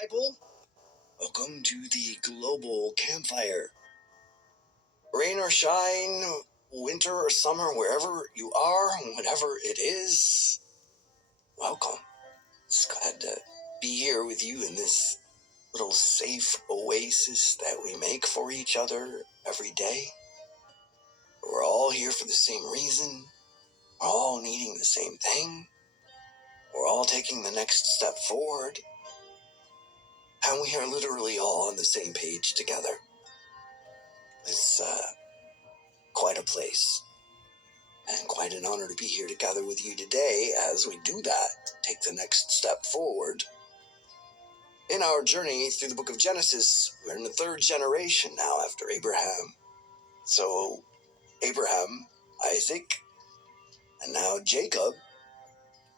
Bible. Welcome to the Global Campfire. Rain or shine, winter or summer, wherever you are, whatever it is, welcome. Just glad to be here with you in this little safe oasis that we make for each other every day. We're all here for the same reason. We're all needing the same thing. We're all taking the next step forward. And we are literally all on the same page together. It's quite a place. And quite an honor to be here together with you today as we do that, take the next step forward. In our journey through the book of Genesis, we're in the third generation now after Abraham. So Abraham, Isaac, and now Jacob.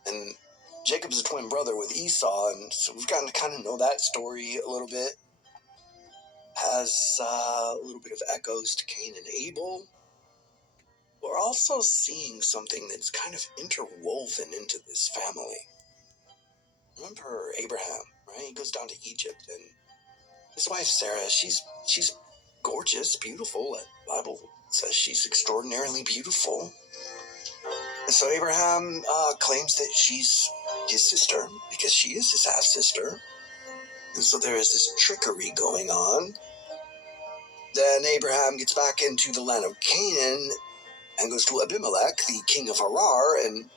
And Jacob's a twin brother with Esau, and so we've gotten to kind of know that story a little bit. Has a little bit of echoes to Cain and Abel. We're also seeing something that's kind of interwoven into this family. Remember Abraham, right? He goes down to Egypt, and his wife Sarah, she's gorgeous, beautiful. The Bible says she's extraordinarily beautiful. And so Abraham claims that she's his sister, because she is his half-sister. And so there is this trickery going on. Then Abraham gets back into the land of Canaan and goes to Abimelech, the king of Harar, and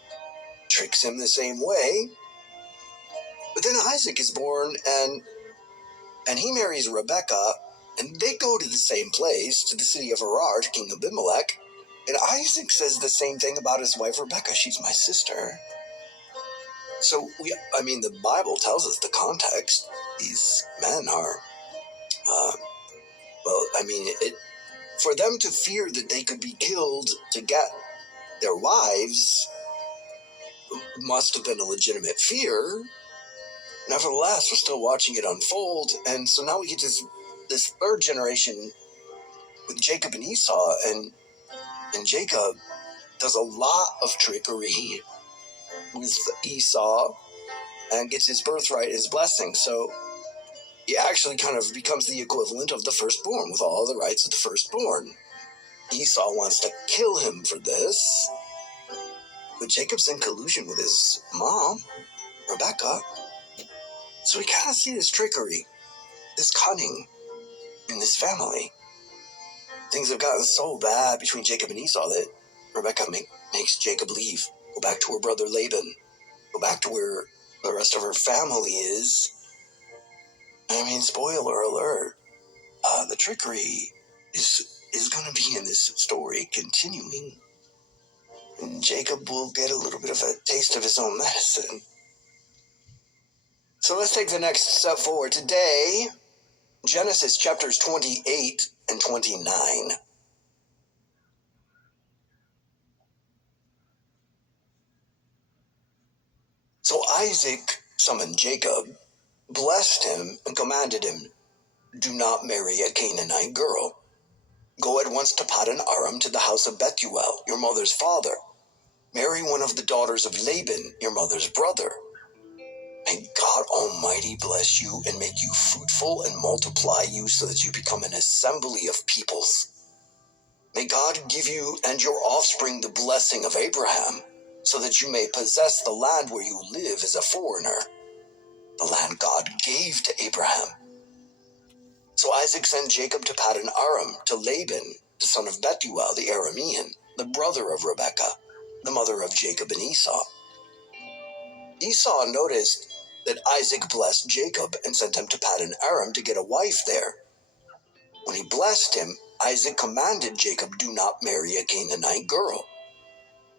tricks him the same way. But then Isaac is born, and he marries Rebekah, and they go to the same place, to the city of Harar, to King Abimelech. And Isaac says the same thing about his wife Rebekah. She's my sister. So, the Bible tells us the context. These men are, for them to fear that they could be killed to get their wives must have been a legitimate fear. Nevertheless, we're still watching it unfold, and so now we get this third generation with Jacob and Esau, and Jacob does a lot of trickery with Esau and gets his birthright, his blessing. So he actually kind of becomes the equivalent of the firstborn with all the rights of the firstborn. Esau wants to kill him for this, but Jacob's in collusion with his mom, Rebekah. So we kind of see this trickery, this cunning in this family. Things have gotten so bad between Jacob and Esau that Rebekah makes Jacob leave, go back to her brother Laban, go back to where the rest of her family is. Spoiler alert, the trickery is going to be in this story continuing. And Jacob will get a little bit of a taste of his own medicine. So let's take the next step forward. Today, Genesis chapters 28 and 29. So Isaac summoned Jacob, blessed him, and commanded him, "Do not marry a Canaanite girl. Go at once to Paddan Aram, to the house of Bethuel, your mother's father. Marry one of the daughters of Laban, your mother's brother. May God Almighty bless you and make you fruitful and multiply you so that you become an assembly of peoples. May God give you and your offspring the blessing of Abraham, so that you may possess the land where you live as a foreigner, the land God gave to Abraham." So Isaac sent Jacob to Paddan Aram, to Laban, the son of Bethuel the Aramean, the brother of Rebekah, the mother of Jacob and Esau. Esau noticed that Isaac blessed Jacob and sent him to Paddan Aram to get a wife there. When he blessed him, Isaac commanded Jacob, "Do not marry a Canaanite girl."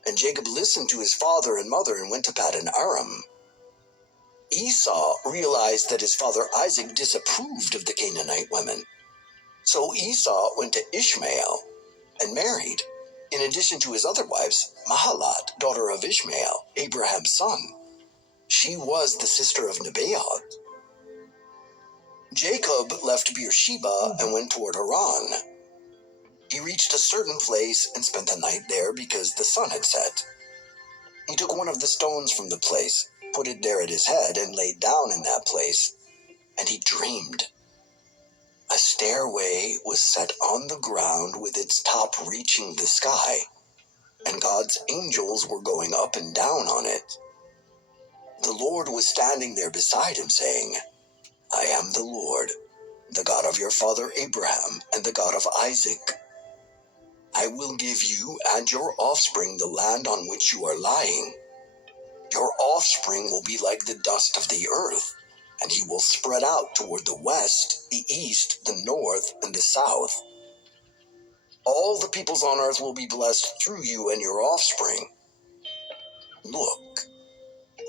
And Jacob listened to his father and mother and went to Paddan Aram. Esau realized that his father Isaac disapproved of the Canaanite women. So Esau went to Ishmael and married, in addition to his other wives, Mahalat, daughter of Ishmael, Abraham's son. She was the sister of Nebaioth. Jacob left Beersheba and went toward Haran. He reached a certain place and spent the night there because the sun had set. He took one of the stones from the place, put it there at his head, and laid down in that place. and he dreamed. A stairway was set on the ground with its top reaching the sky, and God's angels were going up and down on it. The Lord was standing there beside him, saying, I am the Lord, the God of your father Abraham and the God of Isaac. I will give you and your offspring the land on which you are lying. Your offspring will be like the dust of the earth, and he will spread out toward the west, the east, the north, and the south. All the peoples on earth will be blessed through you and your offspring. Look,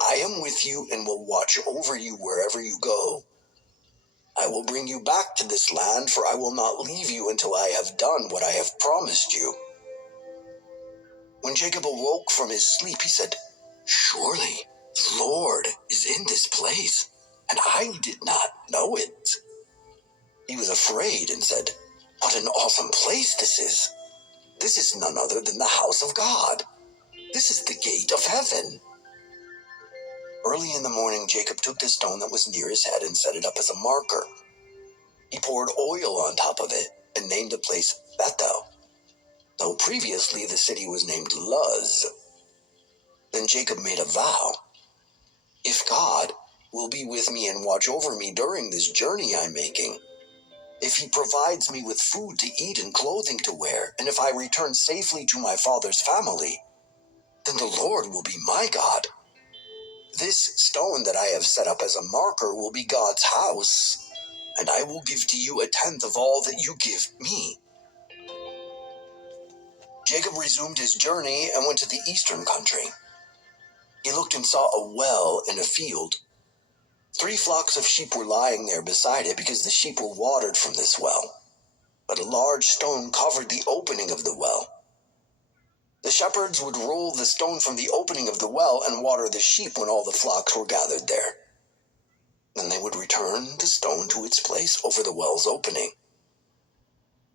I am with you and will watch over you wherever you go. I will bring you back to this land, for I will not leave you until I have done what I have promised you. When Jacob awoke from his sleep, he said, Surely the Lord is in this place, and I did not know it. He was afraid and said, What an awesome place this is! This is none other than the house of God. This is the gate of heaven. Early in the morning, Jacob took the stone that was near his head and set it up as a marker. He poured oil on top of it and named the place Bethel, though previously the city was named Luz. Then Jacob made a vow. If God will be with me and watch over me during this journey I'm making, if he provides me with food to eat and clothing to wear, and if I return safely to my father's family, then the Lord will be my God. This stone that I have set up as a marker will be God's house, and I will give to you a tenth of all that you give me. Jacob resumed his journey and went to the eastern country. He looked and saw a well in a field. 3 flocks of sheep were lying there beside it because the sheep were watered from this well, but a large stone covered the opening of the well. The shepherds would roll the stone from the opening of the well and water the sheep when all the flocks were gathered there. Then they would return the stone to its place over the well's opening.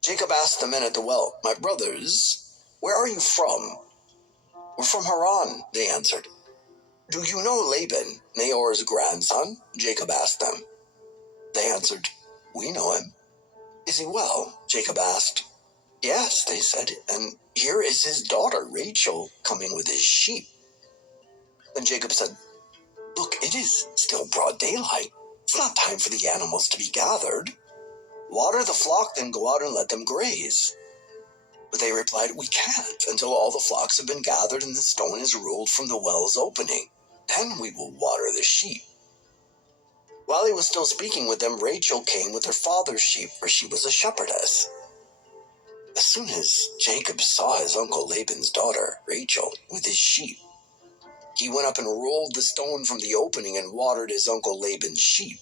Jacob asked the men at the well, My brothers, where are you from? We're from Haran, they answered. Do you know Laban, Naor's grandson? Jacob asked them. They answered, We know him. Is he well? Jacob asked. Yes, they said, and here is his daughter Rachel coming with his sheep. Then Jacob said, Look, it is still broad daylight. It's not time for the animals to be gathered. Water the flock, then go out and let them graze. But they replied, We can't until all the flocks have been gathered and the stone is rolled from the well's opening. Then we will water the sheep. While he was still speaking with them, Rachel came with her father's sheep, for she was a shepherdess. As soon as Jacob saw his uncle Laban's daughter, Rachel, with his sheep, he went up and rolled the stone from the opening and watered his uncle Laban's sheep.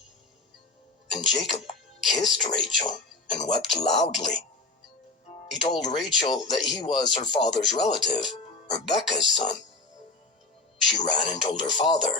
And Jacob kissed Rachel and wept loudly. He told Rachel that he was her father's relative, Rebekah's son. She ran and told her father,